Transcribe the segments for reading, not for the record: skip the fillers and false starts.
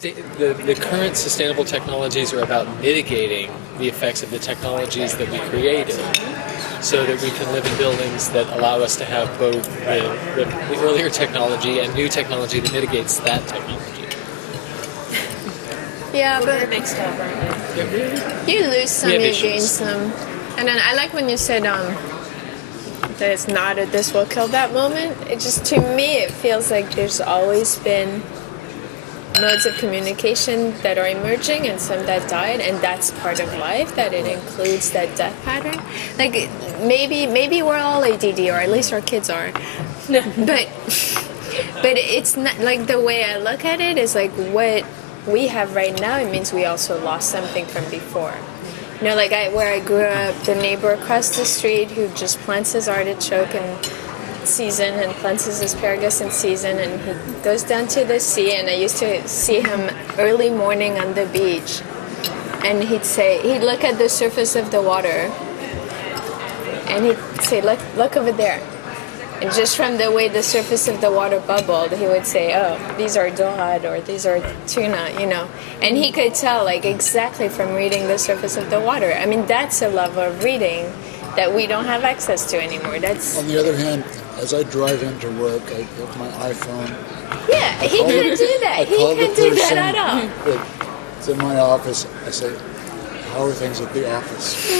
The current sustainable technologies are about mitigating the effects of the technologies that we created so that we can live in buildings that allow us to have both the earlier technology and new technology that mitigates that technology. Yeah, but you lose some, you gain some. And then I like when you said that it's not a this will kill that moment. It just, to me, it feels like there's always been modes of communication that are emerging and some that died, and that's part of life, that it includes that death pattern. Like, maybe we're all ADD, or at least our kids are. But it's not, like, the way I look at it is like what we have right now, it means we also lost something from before. You know, like where I grew up, the neighbor across the street who just plants his artichoke in season and plants his asparagus in season, and he goes down to the sea, and I used to see him early morning on the beach, and he'd look at the surface of the water, and he'd say, look over there. And just from the way the surface of the water bubbled, he would say, oh, these are dorade, or these are tuna, you know. And he could tell, like, exactly from reading the surface of the water. I mean, that's a level of reading that we don't have access to anymore. That's. On the other hand, as I drive into work, I have my iPhone. Yeah, he can't do that. He can't do that at all. It's in my office. I say, how are things at the office?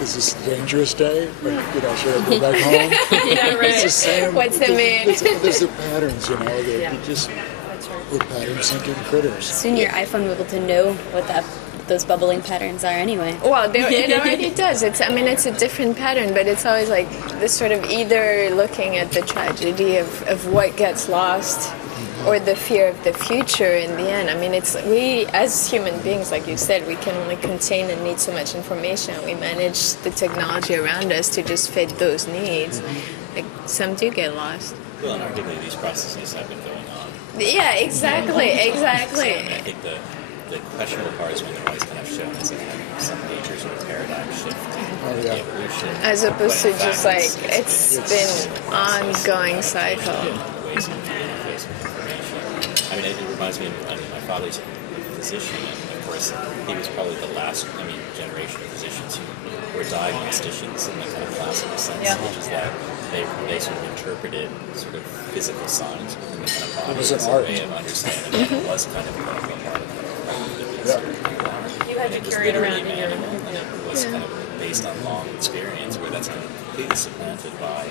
Is this a dangerous day? Or, should I go back home? Yeah, right. It's the same. What's the mood? There's the patterns, we're pattern-seeking critters. Soon your iPhone will be able to know what those bubbling patterns are anyway. Well, it already does. It's a different pattern, but it's always like this sort of either looking at the tragedy of what gets lost or the fear of the future in the end. I mean, we, as human beings, like you said, we can only contain and need so much information. We manage the technology around us to just fit those needs. Like, some do get lost. Well, and arguably these processes have been going on. Yeah, exactly. So, I think the questionable part is when they're always kind of shown as some major sort of paradigm shift in the evolution. As opposed to just like, it's been ongoing cycle. Ways of information. I mean, it reminds me of my father's a physician, and of course, he was probably the last, generation of physicians who were diagnosticians in the kind of classical sense, which is that they sort of interpreted sort of physical signs within the kind of body as a way of understanding it. It was kind of a part of you had to carry it around in your manual, and it was kind of based on long experience, where that's kind of completely supplanted by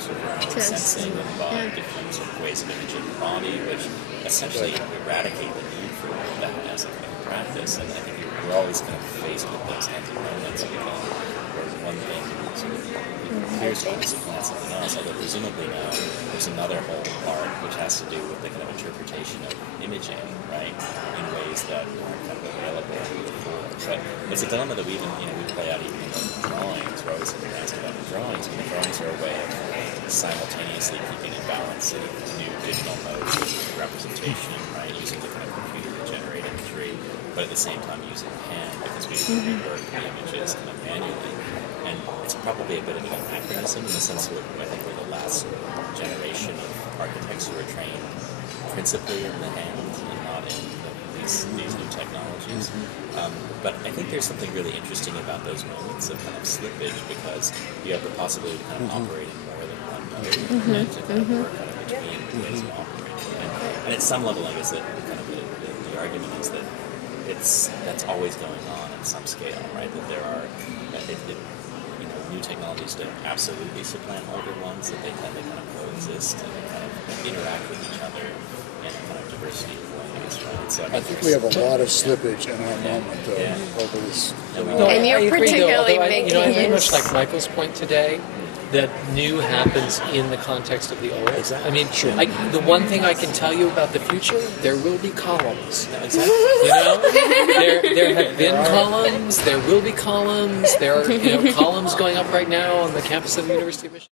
sort of sensing and by different sort of ways of imaging the body, which essentially eradicate the need for that as a kind of practice. And I think we're always kind of faced with those kinds of moments where one thing sort of appears to be supplant something else, although presumably now there's another whole part which has to do with the kind of interpretation of imaging, right, in ways that aren't kind of available before. But it's a dilemma that we play out even in the drawings. We're always asked about the drawings, and the drawings are a way of simultaneously keeping in balance new digital modes of representation, right, using the kind of computer to generate imagery, but at the same time using hand, because we rework the images kind of manually. And it's probably a bit of an anachronism in the sense that I think we're the last generation of architects who are trained principally in the hand and not in these new technologies. But I think there's something really interesting about those moments of kind of slippage, because you have the possibility of kind of operating more than one mode, and to kind of work kind of between ways of operating. And at some level, I guess that kind of the argument is that that's always going on at some scale, right? That there are new technologies that absolutely supplant older ones, that they tend to kind of coexist and kind of interact with each other in a kind of diversity of ways, right? So I think we have a lot of slippage in our moment, though, over this. And you're particularly making I very much like Michael's point today, that new happens in the context of the old. Exactly. I mean, the one thing I can tell you about the future, there will be columns. Exactly. There have been columns. There will be columns. There are columns going up right now on the campus of the University of Michigan.